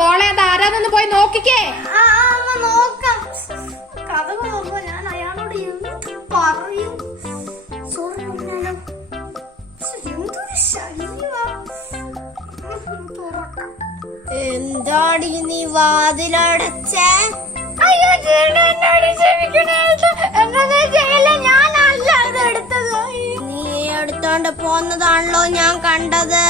മോളെ അത് ആരാന്നൊന്ന് പോയി നോക്കിക്കേ. നോക്കാം. കഥ പോകുമ്പോ ഞാൻ അയാളോട് എന്ത് പറയും? സോറി പറഞ്ഞാലോ? എന്തൊരു ശല്യമാ. എന്താടി നീ വാതിലടച്ചേ? അയ്യോ ചേട്ടാ, എന്നോട് ക്ഷമിക്കണേ. എന്താ ചെയ്യല്ല, ഞാനല്ല അത് എടുത്തത്. നീ എടുത്തോണ്ട് പോന്നതാണല്ലോ ഞാൻ കണ്ടത്.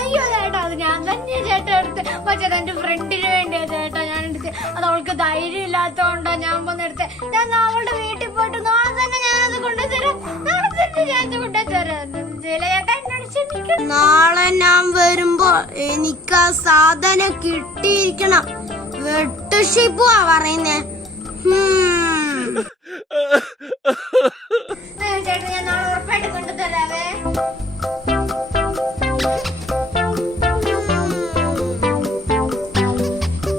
അയ്യോ ചേട്ടാ, അത് ഞാൻ തന്നെ ചേട്ടാ എടുത്ത്. പക്ഷെ അതെന്റെ ഫ്രണ്ടിന് വേണ്ടിയാ ചേട്ടാ ഞാൻ എടുത്ത്. അത് അവൾക്ക് ധൈര്യം ഇല്ലാത്തോണ്ടാ ഞാൻ വന്നെടുത്ത്. ഞാൻ അവളുടെ വീട്ടിൽ പോയിട്ട് നാളെ തന്നെ ഞാനത് കൊണ്ടുതരാം. നാളെ തന്നെ ഞാൻ കൊണ്ടുതരാം. ചേട്ടാ എന്നോട് ക്ഷമിക്കണം. നാളെ ഞാൻ വരുമ്പോ എനിക്ക് ആ സാധനം കിട്ടിയിരിക്കണം. വെട്ടുഷിപ്പുവാ പറയുന്നേ. ചേട്ടാ ഞാൻ നാളെ ഉറപ്പായിട്ട് കൊണ്ടുതരാവേ.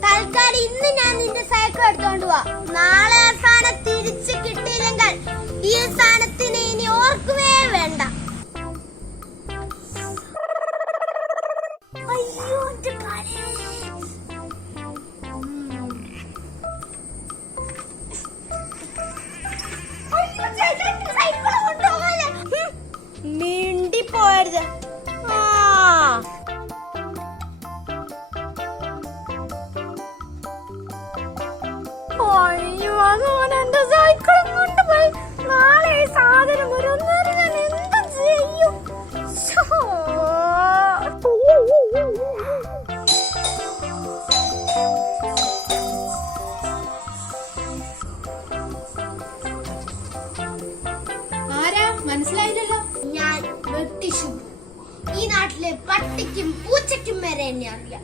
തൽക്കാലം ഇന്ന് ഞാൻ നിന്റെ സൈക്കിൾ എടുത്തോണ്ട് പോവാ. നാളെ ആ സാധനം തിരിച്ചു കിട്ടിയില്ലെങ്കിൽ ഈ സാധനത്തിന് ഇനി ഓർക്കുമേ വേണ്ട. അയ്യോ എന്റെ കാലേ. മിണ്ടിപ്പോയത്. അയ്യോ അതോൻ എന്റെ സൈക്കിളും കൊണ്ടുപോയി. നാളെ ഈ സാധനം ഒരു ഒന്നര ഞാൻ എന്ത് ചെയ്യും? ആരാ മനസ്സിലായില്ലല്ലോ? ഞാൻ വെട്ടിഷു. ഈ നാട്ടിലെ പട്ടിക്കും പൂച്ചയ്ക്കും വരെ എന്നെ അറിയാം.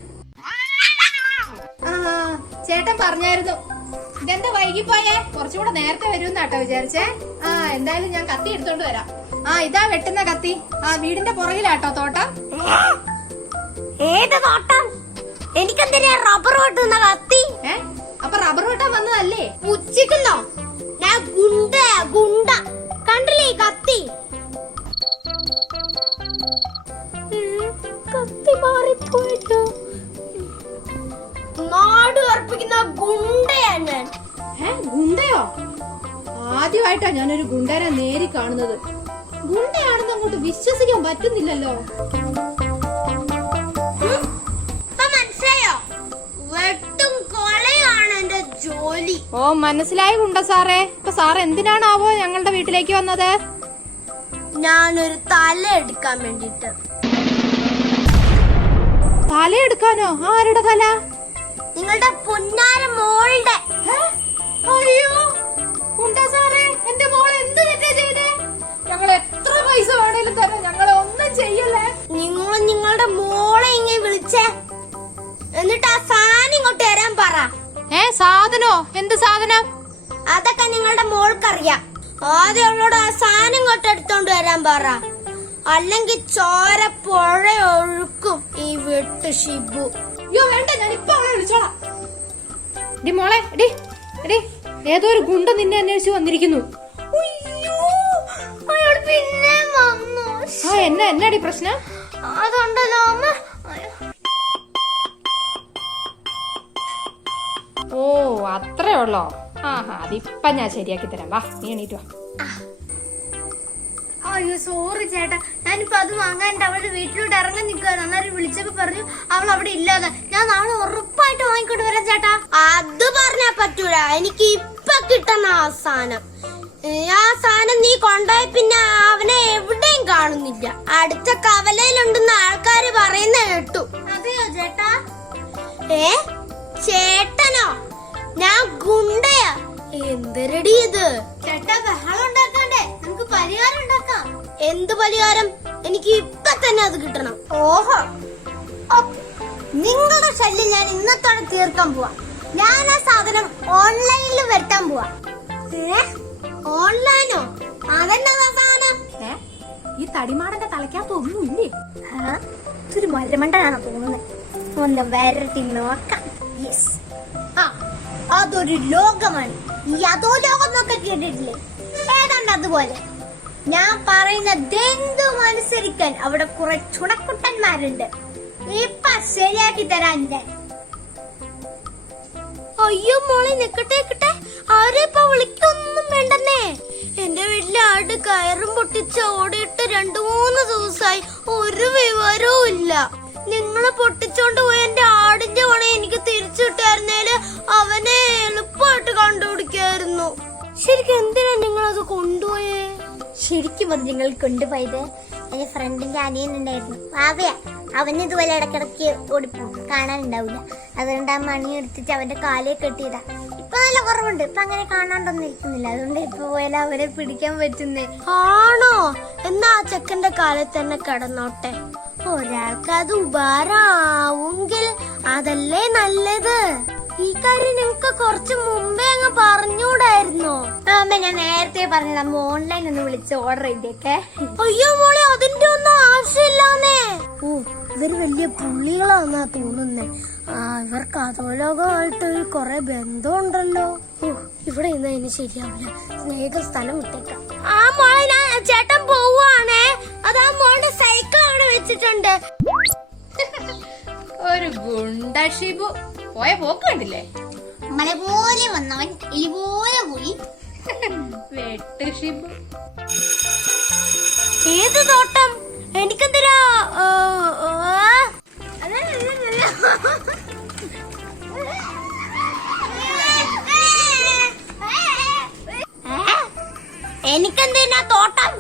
ചേട്ടൻ പറഞ്ഞായിരുന്നു. ഇതെന്താ വൈകിപ്പോയേ? കുറച്ചുകൂടെ നേരത്തെ വരുമെന്നാട്ടോ വിചാരിച്ചേ. എന്തായാലും ഞാൻ കത്തി എടുത്തോണ്ട് വരാം. ഇതാ വെട്ടുന്ന കത്തി. വീടിന്റെ പുറകിലാട്ടോ തോട്ടം. ഏത് തോട്ടം? എനിക്കെന്തിനാ റബ്ബർ വെട്ടുന്ന കത്തി? അപ്പൊ റബ്ബർ വെട്ടാൻ വന്നതല്ലേ? പുച്ഛിക്കുന്നോ? ഞാൻ ഗുണ്ട കണ്ടില്ലേ ഈ കത്തി? കത്തി മാറിപ്പോയിട്ടോ. നാട് അർപ്പിക്കുന്ന ഗുണ്ടയാ ഞാൻ. ഗുണ്ടയോ? ആദ്യമായിട്ടാ ഞാനൊരു ഗുണ്ടനെ നേരി കാണുന്നത്. ഗുണ്ടയാണെന്ന് അങ്ങോട്ട് വിശ്വസിക്കാൻ പറ്റുന്നില്ലല്ലോ. മനസ്സിലായോ? വെട്ടും കൊലയാണ് എന്റെ ജോലി. ഓ മനസ്സിലായി ഗുണ്ട സാറേ. ഇപ്പൊ സാർ എന്തിനാണാവോ ഞങ്ങളുടെ വീട്ടിലേക്ക് വന്നത്? ഞാനൊരു തല എടുക്കാൻ വേണ്ടിട്ട്. തല എടുക്കാനോ? ആരുടെ തല? നിങ്ങളുടെ പൊന്നാര മോളുടെ. അയ്യോ ഗുണ്ട സാറേ, എന്റെ മോൾ എന്ത് തെറ്റാ ചെയ്തേ? ഞങ്ങൾ എത്ര പൈസ വേണേലും തരാം, ഞങ്ങളെ ഒന്നും ചെയ്യല്ലേ. നിങ്ങൾ നിങ്ങളുടെ മോളെ ഇങ്ങനെ വിളിച്ചേ, എന്നിട്ട് ആ സാധനം ഇങ്ങോട്ട് തരാൻ പറ. സാധനോ? എന്ത് സാധനം? അതൊക്കെ നിങ്ങളുടെ മോൾക്കറിയാം. ആദ്യം അവളോട് ആ സാധനം ഇങ്ങോട്ട് എടുത്തോണ്ട് വരാൻ പറ. അല്ലെങ്കിൽ ചോര പുഴ ഒഴുക്കും ഈ വെട്ട് ഷിബു. അയ്യോ വേണ്ട, ഞാൻ ഇപ്പൊ അവളെ വിളിച്ചോളാം. ഡി മോളെ, ഡി ഏതോ ഒരു ഗുണ്ട നിന്നെ അന്വേഷിച്ച് വന്നിരിക്കുന്നു. അയാൾ പിന്നെ വന്നു. എന്നാടി പ്രശ്നം? അതുണ്ടല്ലോ അമ്മ. ഓ അത്രേ ഉള്ളോ? അതിപ്പ ഞാൻ ശരിയാക്കി തരാം. വാ, നീ എണീറ്റ് വാ. അയ്യോ സോറി ചേട്ടാ, ഞാനിപ്പോ അത് വാങ്ങാൻ അവളുടെ വീട്ടിലോട്ട് ഇറങ്ങാൻ നിൽക്കുകയാണ്. അന്നേരം വിളിച്ചപ്പോ പറഞ്ഞു അവൾ അവിടെ ഇല്ലാതെ. ഞാൻ നാളെ ഉറപ്പായിട്ട് വാങ്ങിക്കൊണ്ട് വരാം ചേട്ടാ. അത് പറഞ്ഞാ പറ്റൂല, എനിക്ക് ഇപ്പൊ കിട്ടണ ആ സാധനം. ആ സാധനം നീ കൊണ്ടുപോയി പിന്നെ അവനെ എവിടെയും കാണുന്നില്ല. അടുത്ത കവലയിലുണ്ടെന്ന് ആൾക്കാര് പറയുന്ന കേട്ടു. അതെയോ ചേട്ടാ? ചേട്ടനോ? ഞാൻ ഗുണ്ടയാ. എന്തരടി ഇത്? ചേട്ടാ ബഹളം ഉണ്ടാക്കാണ്ടേ, നമുക്ക് പരിഹാരം ഉണ്ടാക്കാം. എന്ത് പരിഹാരം? എനിക്ക് ഇപ്പൊ തന്നെ അത് കിട്ടണം. ഓഹോ, നിങ്ങളുടെ ശല്യം ഞാൻ ഇന്നത്തോടെ തീർക്കാൻ പോവാ. ഞാൻ ആ സാധനം ഓൺലൈനിൽ വരുത്താൻ പോവാ. ഓൺലൈനോ? അതെന്നാ സാധനം? ഈ തടിമാടന്റെ തലയ്ക്കകത്ത് ഒന്നുമില്ലേ? ഇതൊരു മരമണ്ടനാണ് തോന്നുന്നത്. ഒന്ന് വരട്ടി നോക്കാം. യെസ്, അതൊരു ലോകമാണ്. ഈ അതോ ലോകം എന്നൊക്കെ കേട്ടിട്ടില്ലേ? ഏതാണ്ട് അതുപോലെ. ഞാൻ പറയുന്നത് എന്തും അനുസരിക്കാൻ അവിടെ കുറെ ചുണക്കുട്ടന്മാരുണ്ട്. ഇപ്പൊ ശരിയാക്കി തരാൻ ഞാൻ. അയ്യോ മോളെ നിക്കട്ടെ ആരെ ഇപ്പൊ വിളിക്കൊന്നും വേണ്ടെന്നേ. എന്റെ വീട്ടിലെ ആട് കയറും പൊട്ടിച്ച് ഓടിയിട്ട് 2-3 ദിവസമായി, ഒരു വിവരവും ഇല്ല. നിങ്ങള് പൊട്ടിച്ചോണ്ട് പോയി എന്റെ ആടിന്റെ പണി എനിക്ക് തിരിച്ചു കിട്ടായിരുന്നേല് അവനെ എളുപ്പമായിട്ട് കണ്ടുപിടിക്കായിരുന്നു. ശരിക്കും എന്തിനാ നിങ്ങളത് കൊണ്ടുപോയേ? ശരിക്കും അത് ഞങ്ങൾ കൊണ്ടുപോയത് എന്റെ ഫ്രണ്ടിന്റെ അനിയൻ ഉണ്ടായിരുന്നു, വാവയാ. അവന് ഇതുപോലെ ഇടക്കിടക്ക് ഓടിപ്പോകും, കാണാനുണ്ടാവില്ല. അതുകൊണ്ട് ആ മണി എടുത്തിട്ട് അവന്റെ കാലേ കെട്ടിയതാ. ഇപ്പൊ നല്ല കുറവുണ്ട്, ഇപ്പൊ അങ്ങനെ കാണാണ്ടൊന്നും ഇരിക്കുന്നില്ല. അതുകൊണ്ട് ഇപ്പൊ പോയാലും അവരെ പിടിക്കാൻ പറ്റുന്നേ. ആണോ? എന്നാ ആ ചെക്കന്റെ കാലിൽ തന്നെ കിടന്നോട്ടെ. ഒരാൾക്ക് അത് ഉപകാരമാവുമെങ്കിൽ അതല്ലേ നല്ലത്. ഈ കാര്യം നിങ്ങക്ക് കുറച്ച് മുമ്പേ അങ്ങ് പറഞ്ഞൂടായിരുന്നോ? അമ്മ ഞാൻ നേരത്തെ പറഞ്ഞത്, അമ്മ ഓൺലൈൻ ഒന്ന് വിളിച്ച് ഓർഡർ ചെയ്തേക്കെ. അയ്യോ മോളെ, അതിന്റെ ഒന്നും ആവശ്യമില്ലാന്നേ. ഓ, ഇവര് വലിയ പുള്ളികളാന്നാ തോന്നുന്നേ. ഇവർക്ക് അധോലോകമായിട്ട് കൊറേ ബന്ധമുണ്ടല്ലോ. ഓ, ഇവിടെ ഇന്ന് അതിന് ശരിയാവില്ല. സ്നേഹിത സ്ഥലം വിട്ടേക്കാം. ആ മോളെ, ഞാൻ ചേട്ടൻ പോവാണേ. അതാ മോളുടെ സൈക്കിൾ അവിടെ വെച്ചിട്ടുണ്ട്. ഒരു ഗുണ്ട ഷിബു പോയ പോക്ക് കണ്ടില്ലേ? മല പോലെ വന്നവൻ എലി പോലെ പോയി. വെട്ട് ഷിബു. ഏത് തോട്ടം? എനിക്കെന്തിനാ? എനിക്കെന്തിനാ തോട്ടം?